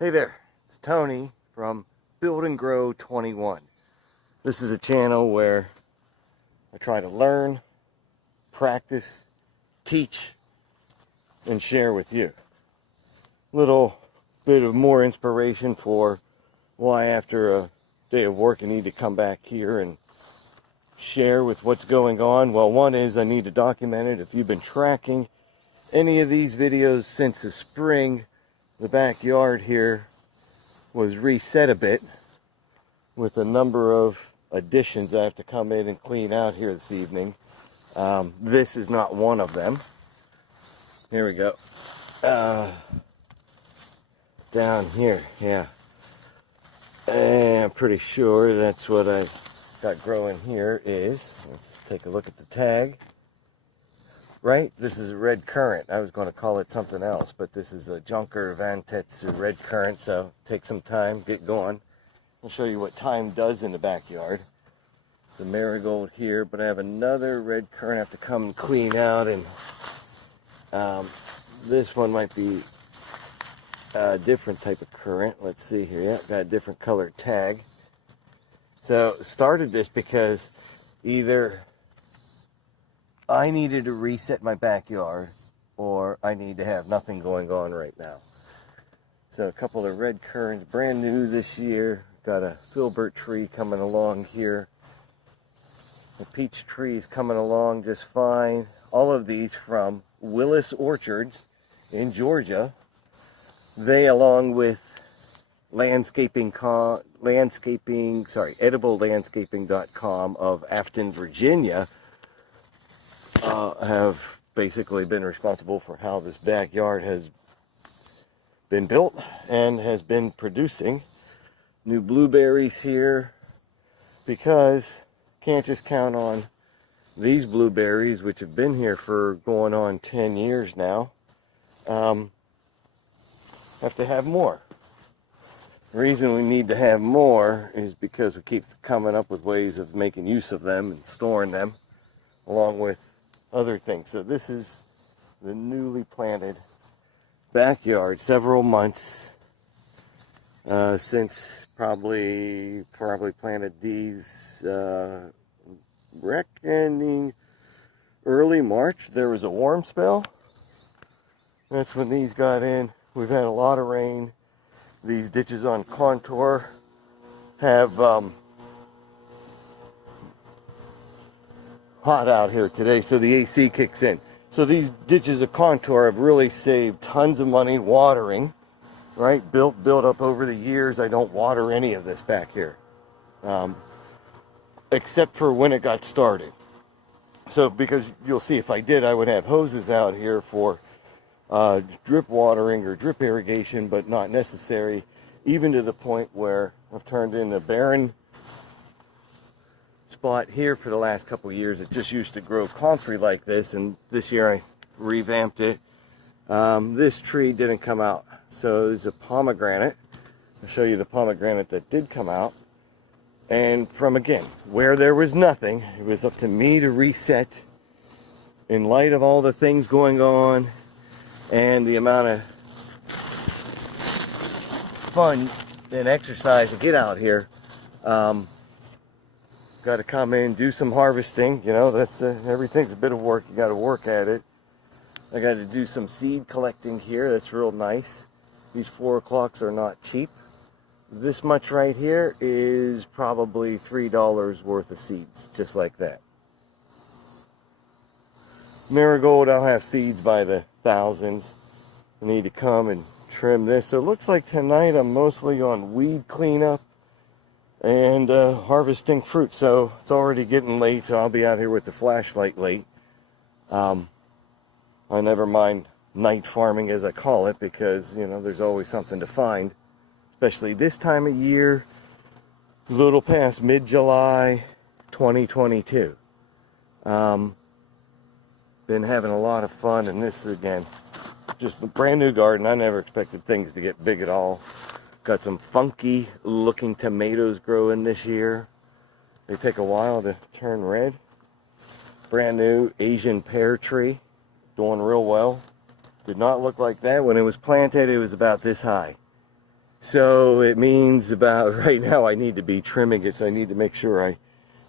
Hey there, it's Tony from Build and Grow 21. This is a channel where I try to learn, practice, teach, and share with you. Little bit of more inspiration for why after a day of work I need to come back here and share with what's going on. Well, one is I need to document it. If you've been tracking any of these videos since the spring, the backyard here was reset a bit with a number of additions I have to come in and clean out here this evening. This is not one of them. Here we go. Down here, yeah. And I'm pretty sure that's what I got growing here is. Let's take a look at the tag. Right? This is a red currant. I was going to call it something else, but this is a Junker Vantet's red currant, so take some time, get going. I'll show you what time does in the backyard. The marigold here, but I have another red currant I have to come and clean out, and this one might be a different type of currant. Let's see here. Yeah, got a different colored tag. So started this because either I needed to reset my backyard or I need to have nothing going on right now. So a couple of red currants, brand new this year. Got a filbert tree coming along here. The peach tree is coming along just fine. All of these from Willis Orchards in Georgia. They, along with ediblelandscaping.com of Afton, Virginia, have basically been responsible for how this backyard has been built and has been producing new blueberries here, because can't just count on these blueberries, which have been here for going on 10 years now. Have to have more. The reason we need to have more is because we keep coming up with ways of making use of them and storing them, along with other things. So this is the newly planted backyard. Several months since probably planted these, reckoning early March. There was a warm spell. That's when these got in. We've had a lot of rain. These ditches on contour have hot out here today, so the AC kicks in. So these ditches of contour have really saved tons of money watering, right? Built up over the years. I don't water any of this back here, except for when it got started. So because you'll see, if I did, I would have hoses out here for drip watering or drip irrigation, but not necessary, even to the point where I've turned in a barren spot here for the last couple of years. It just used to grow comfrey like this, and this year I revamped it. This tree didn't come out, so it's a pomegranate. I'll show you the pomegranate that did come out. And from, again, where there was nothing, it was up to me to reset in light of all the things going on and the amount of fun and exercise to get out here. Got to come in, do some harvesting. You know, that's everything's a bit of work. You got to work at it. I got to do some seed collecting here. That's real nice. These 4 o'clocks are not cheap. This much right here is probably $3 worth of seeds, just like that. Marigold, I'll have seeds by the thousands. I need to come and trim this. So it looks like tonight I'm mostly on weed cleanup and harvesting fruit. So it's already getting late, so I'll be out here with the flashlight late. I never mind night farming, as I call it, because, you know, there's always something to find, especially this time of year, a little past mid-July 2022. Been having a lot of fun, and this, again, just a brand new garden. I never expected things to get big at all. Got some funky looking tomatoes growing this year. They take a while to turn red. Brand new Asian pear tree, doing real well. Did not look like that when it was planted. It was about this high. So it means about right now I need to be trimming it, so I need to make sure I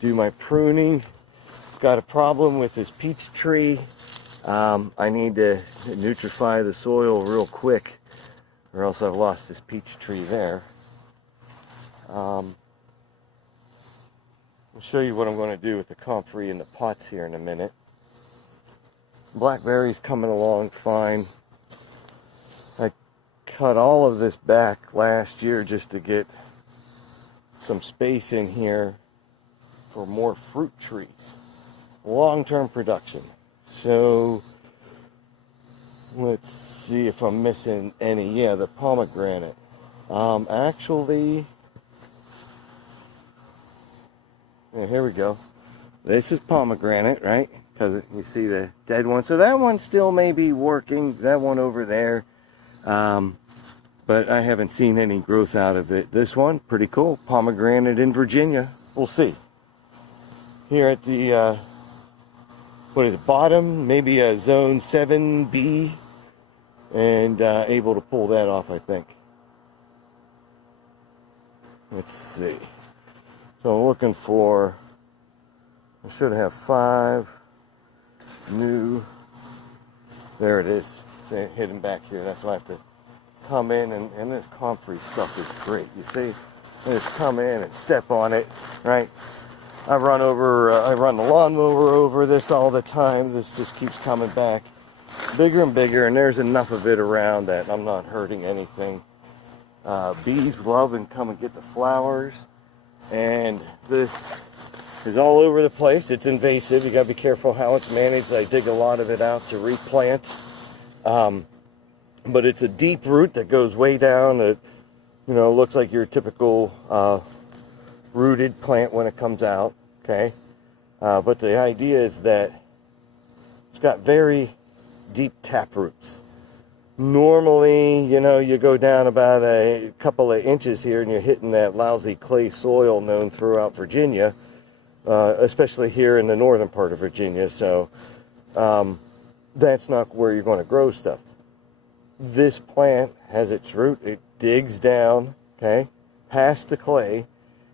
do my pruning. Got a problem with this peach tree. I need to nutrify the soil real quick, or else I've lost this peach tree there. I'll show you what I'm going to do with the comfrey in the pots here in a minute. Blackberries coming along fine. I cut all of this back last year just to get some space in here for more fruit trees. Long-term production. So let's see if I'm missing any. Yeah, the pomegranate. Actually, yeah, here we go. This is pomegranate, right? Because you see the dead one. So that one still may be working. That one over there. But I haven't seen any growth out of it. This one, pretty cool. Pomegranate in Virginia. We'll see. Here at the, what is it, bottom, maybe a zone 7B. And able to pull that off, I think. Let's see. So I'm looking for, I should have 5 new, there it is. It's hidden back here. That's why I have to come in, and this comfrey stuff is great. You see, I just come in and step on it, right? I run the lawnmower over this all the time. This just keeps coming back bigger and bigger, and there's enough of it around that I'm not hurting anything. Bees love and come and get the flowers, and this is all over the place. It's invasive. You got to be careful how it's managed. I dig a lot of it out to replant. But it's a deep root that goes way down. It, you know, looks like your typical rooted plant when it comes out. Okay, but the idea is that it's got very deep tap roots. Normally, you know, you go down about a couple of inches here and you're hitting that lousy clay soil known throughout Virginia, especially here in the northern part of Virginia. So that's not where you're going to grow stuff. This plant has its root. It digs down, okay, past the clay,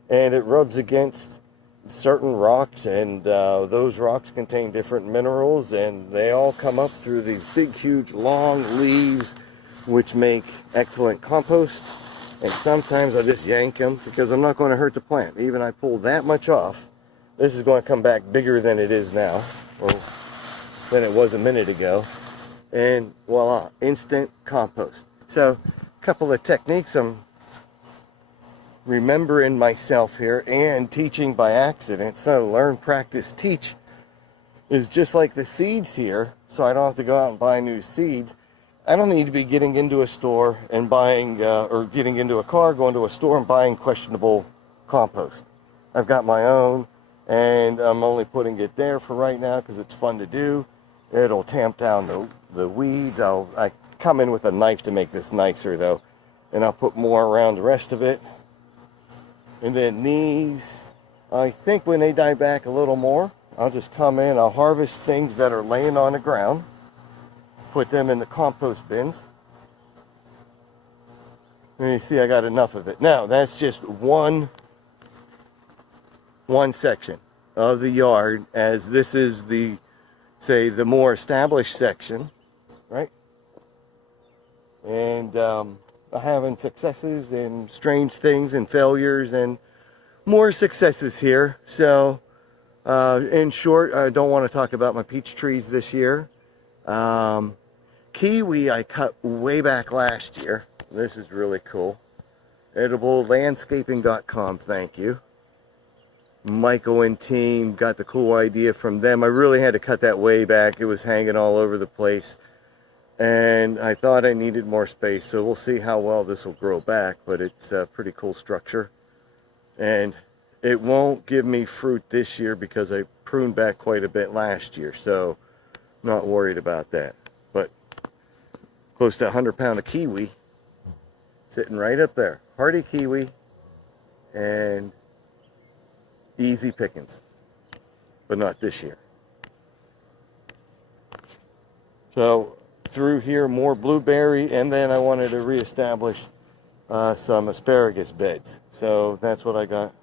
and it rubs against certain rocks, and those rocks contain different minerals, and they all come up through these big, huge, long leaves, which make excellent compost. And sometimes I just yank them because I'm not going to hurt the plant. Even I pull that much off, this is going to come back bigger than it is now, or than it was a minute ago. And voila, instant compost. So a couple of techniques I'm remembering myself here and teaching by accident. So learn, practice, teach is just like the seeds here. So I don't have to go out and buy new seeds. I don't need to be getting into a store and buying, or getting into a car, going to a store and buying questionable compost. I've got my own, and I'm only putting it there for right now because it's fun to do. It'll tamp down the weeds. I come in with a knife to make this nicer though, and I'll put more around the rest of it. And then these, I think when they die back a little more, I'll just come in, I'll harvest things that are laying on the ground, put them in the compost bins. And you see I got enough of it. Now that's just one section of the yard, as this is the, say, the more established section, right? And having successes and strange things and failures and more successes here. So in short, I don't want to talk about my peach trees this year. Kiwi I cut way back last year. This is really cool. Ediblelandscaping.com, thank you. Michael and team got the cool idea from them. I really had to cut that way back. It was hanging all over the place, and I thought I needed more space, so we'll see how well this will grow back. But it's a pretty cool structure, and it won't give me fruit this year because I pruned back quite a bit last year, so not worried about that. But close to 100-pound of kiwi sitting right up there. Hardy kiwi and easy pickings, but not this year. So through here, more blueberry, and then I wanted to reestablish some asparagus beds. So that's what I got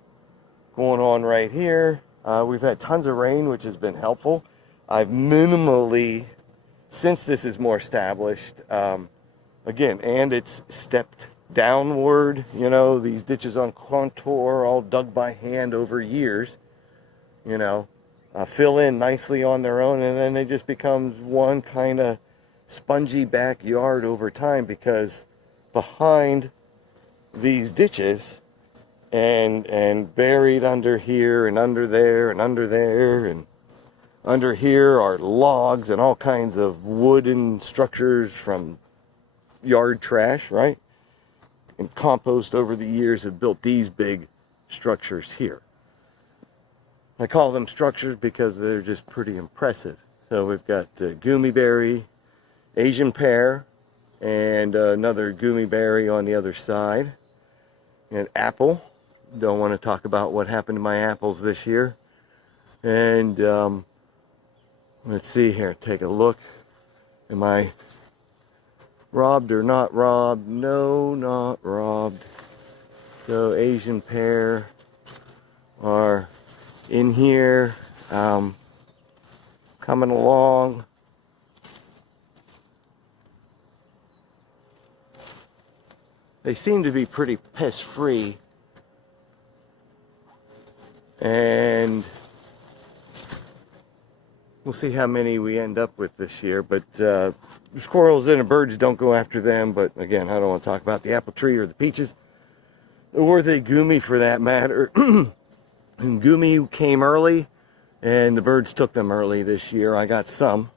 going on right here. We've had tons of rain, which has been helpful. I've minimally, since this is more established, again, and it's stepped downward, you know, these ditches on contour, all dug by hand over years, you know, fill in nicely on their own, and then they just becomes one kind of spongy backyard over time, because behind these ditches and buried under here and under there and under there and under here are logs and all kinds of wooden structures from yard trash, right? And compost over the years have built these big structures here. I call them structures because they're just pretty impressive. So we've got gummy berry, Asian pear, and another gummy berry on the other side. And apple. Don't want to talk about what happened to my apples this year. And let's see here. Take a look. Am I robbed or not robbed? No, not robbed. So Asian pear are in here, coming along. They seem to be pretty pest free, and we'll see how many we end up with this year. But squirrels and the birds don't go after them. But again, I don't want to talk about the apple tree or the peaches or the gummy for that matter. And gummy came early, and the birds took them early this year. I got some,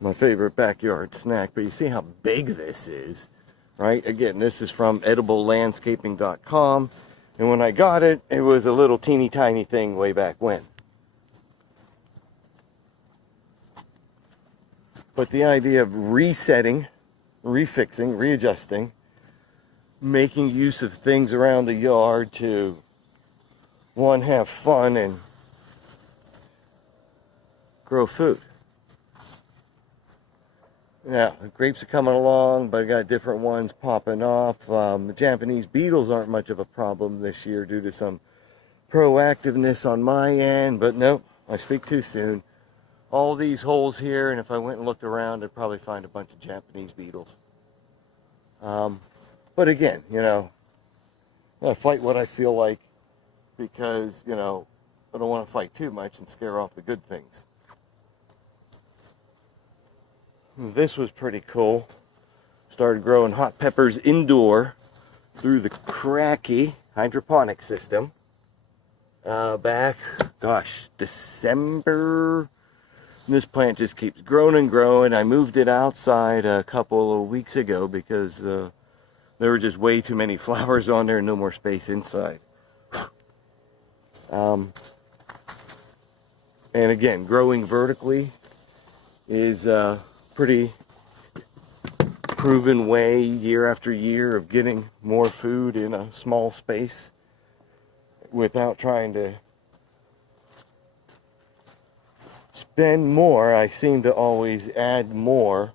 my favorite backyard snack. But you see how big this is, right? Again, this is from ediblelandscaping.com. And when I got it, it was a little teeny tiny thing way back when. But the idea of resetting, refixing, readjusting, making use of things around the yard to, one, have fun and grow food. Yeah, the grapes are coming along, but I got different ones popping off. The Japanese beetles aren't much of a problem this year due to some proactiveness on my end, but nope, I speak too soon. All these holes here, and if I went and looked around, I'd probably find a bunch of Japanese beetles. But again, you know, I fight what I feel like, because, you know, I don't want to fight too much and scare off the good things. This was pretty cool. Started growing hot peppers indoor through the cracky hydroponic system back, gosh, December. And this plant just keeps growing and growing. I moved it outside a couple of weeks ago because there were just way too many flowers on there and no more space inside. And again, growing vertically is pretty proven way year after year of getting more food in a small space without trying to spend more. I seem to always add more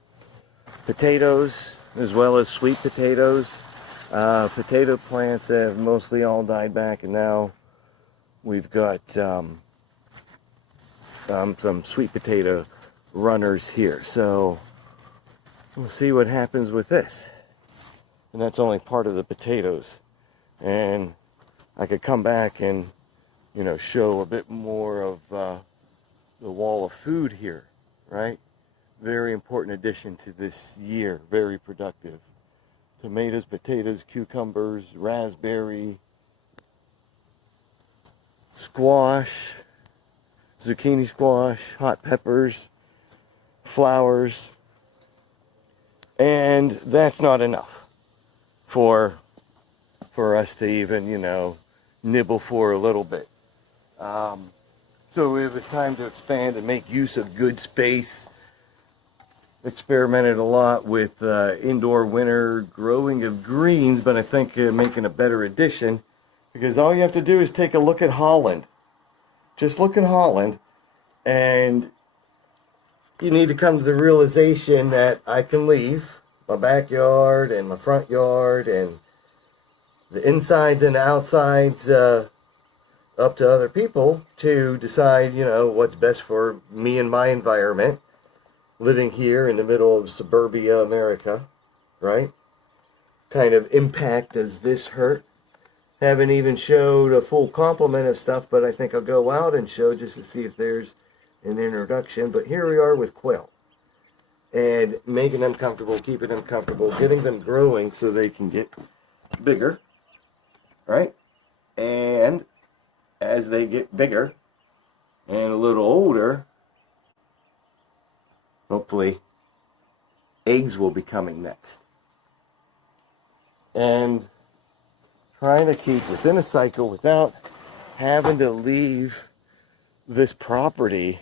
potatoes as well as sweet potatoes. Potato plants have mostly all died back, and now we've got some sweet potato runners here. So we'll see what happens with this. And that's only part of the potatoes. And I could come back and, you know, show a bit more of the wall of food here, right? Very important addition to this year. Very productive. Tomatoes, potatoes, cucumbers, raspberry, squash, zucchini squash, hot peppers, flowers, and that's not enough for us to even, you know, nibble for a little bit. So it was time to expand and make use of good space. Experimented a lot with indoor winter growing of greens, but I think making a better addition, because all you have to do is take a look at Holland. Just look at Holland, and you need to come to the realization that I can leave my backyard and my front yard and the insides and the outsides up to other people to decide, you know, what's best for me and my environment, living here in the middle of suburbia America, right? Kind of impact does this hurt? Haven't even showed a full complement of stuff, but I think I'll go out and show just to see if there's an introduction. But here we are with quail. And making them comfortable, keeping them comfortable, getting them growing so they can get bigger, right? And as they get bigger and a little older, hopefully eggs will be coming next. And trying to keep within a cycle without having to leave this property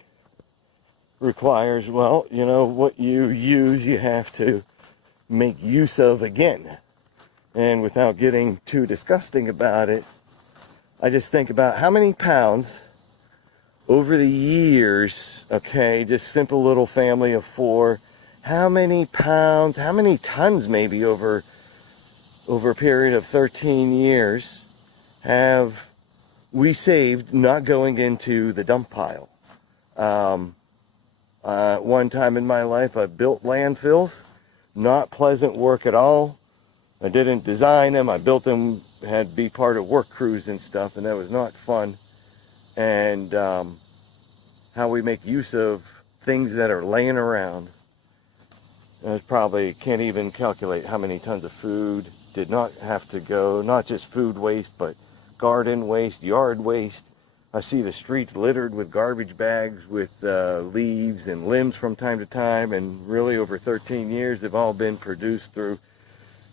requires, well, you know, what you use, you have to make use of again. And without getting too disgusting about it, I just think about how many pounds over the years, okay, just simple little family of 4, how many pounds, how many tons maybe over a period of 13 years have we saved not going into the dump pile. One time in my life I built landfills, not pleasant work at all. I didn't design them, I built them, had to be part of work crews and stuff, and that was not fun. And how we make use of things that are laying around. I probably can't even calculate how many tons of food did not have to go, not just food waste, but garden waste, yard waste. I see the streets littered with garbage bags with leaves and limbs from time to time, and really over 13 years they've all been produced through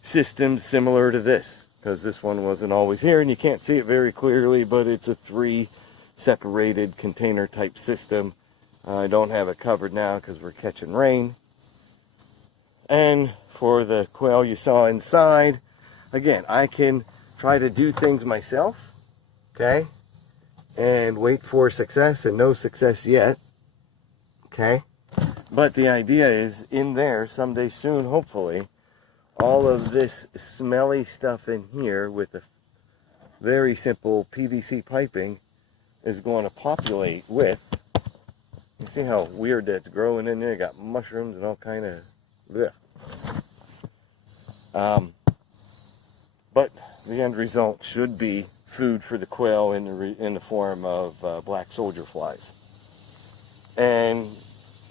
systems similar to this, because this one wasn't always here and you can't see it very clearly, but it's a 3 separated container type system. I don't have it covered now because we're catching rain. And for the quail you saw inside, again, I can try to do things myself, okay, and wait for success, and no success yet, okay, but the idea is in there someday soon, hopefully, all of this smelly stuff in here with a very simple PVC piping is going to populate with, you see how weird that's growing in there, you got mushrooms and all kind of bleh. But the end result should be food for the quail in the form of black soldier flies. And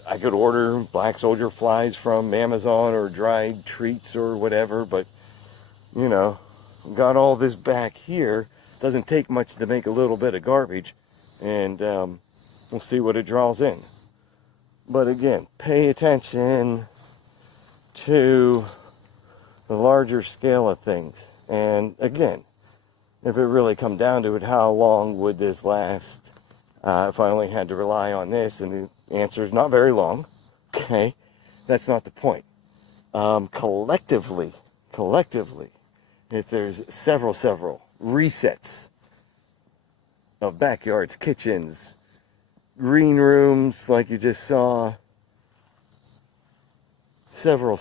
I could order black soldier flies from Amazon or dried treats or whatever, but you know, got all this back here. Doesn't take much to make a little bit of garbage, and we'll see what it draws in. But again, pay attention to the larger scale of things. And again, if it really come down to it, how long would this last if I only had to rely on this? And the answer is not very long, okay? That's not the point. Collectively, if there's several resets of backyards, kitchens, green rooms like you just saw, several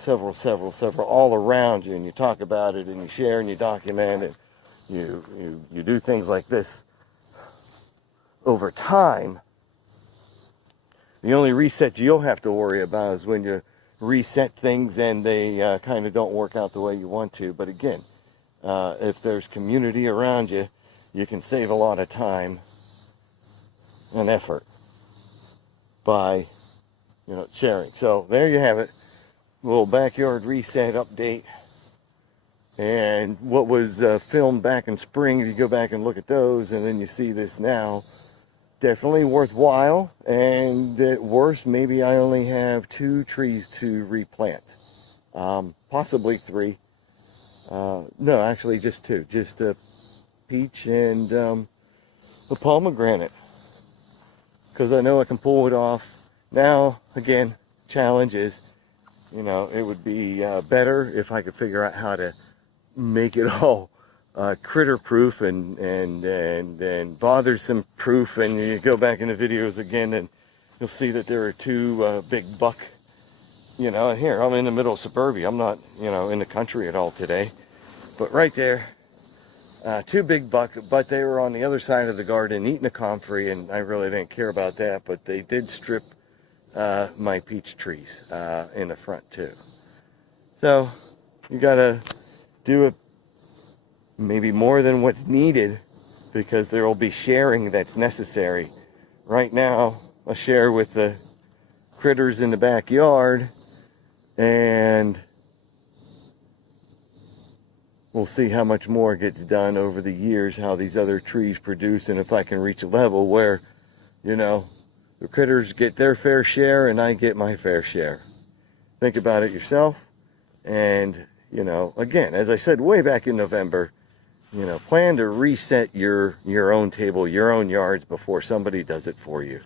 all around you, and you talk about it and you share and you document it, you do things like this over time. The only resets you'll have to worry about is when you reset things and they kind of don't work out the way you want to. But again, if there's community around you, you can save a lot of time and effort by, you know, sharing. So there you have it. Little backyard reset update. And what was filmed back in spring, if you go back and look at those and then you see this now, definitely worthwhile. And at worst, maybe I only have 2 trees to replant, possibly 3. No, actually just 2, just a peach and a pomegranate, because I know I can pull it off. Now again, challenge is, you know, it would be better if I could figure out how to make it all critter proof and bothersome proof. And you go back in the videos again and you'll see that there are 2 big buck, you know, and here I'm in the middle of suburbia. I'm not, you know, in the country at all today, but right there 2 big buckets, but they were on the other side of the garden eating a comfrey, and I really didn't care about that, but they did strip my peach trees in the front too. So you gotta do it maybe more than what's needed, because there will be sharing that's necessary. Right now, I'll share with the critters in the backyard, and we'll see how much more gets done over the years, how these other trees produce, and if I can reach a level where, you know, the critters get their fair share and I get my fair share. Think about it yourself. And, you know, again, as I said way back in November, you know, plan to reset your own table, your own yards before somebody does it for you.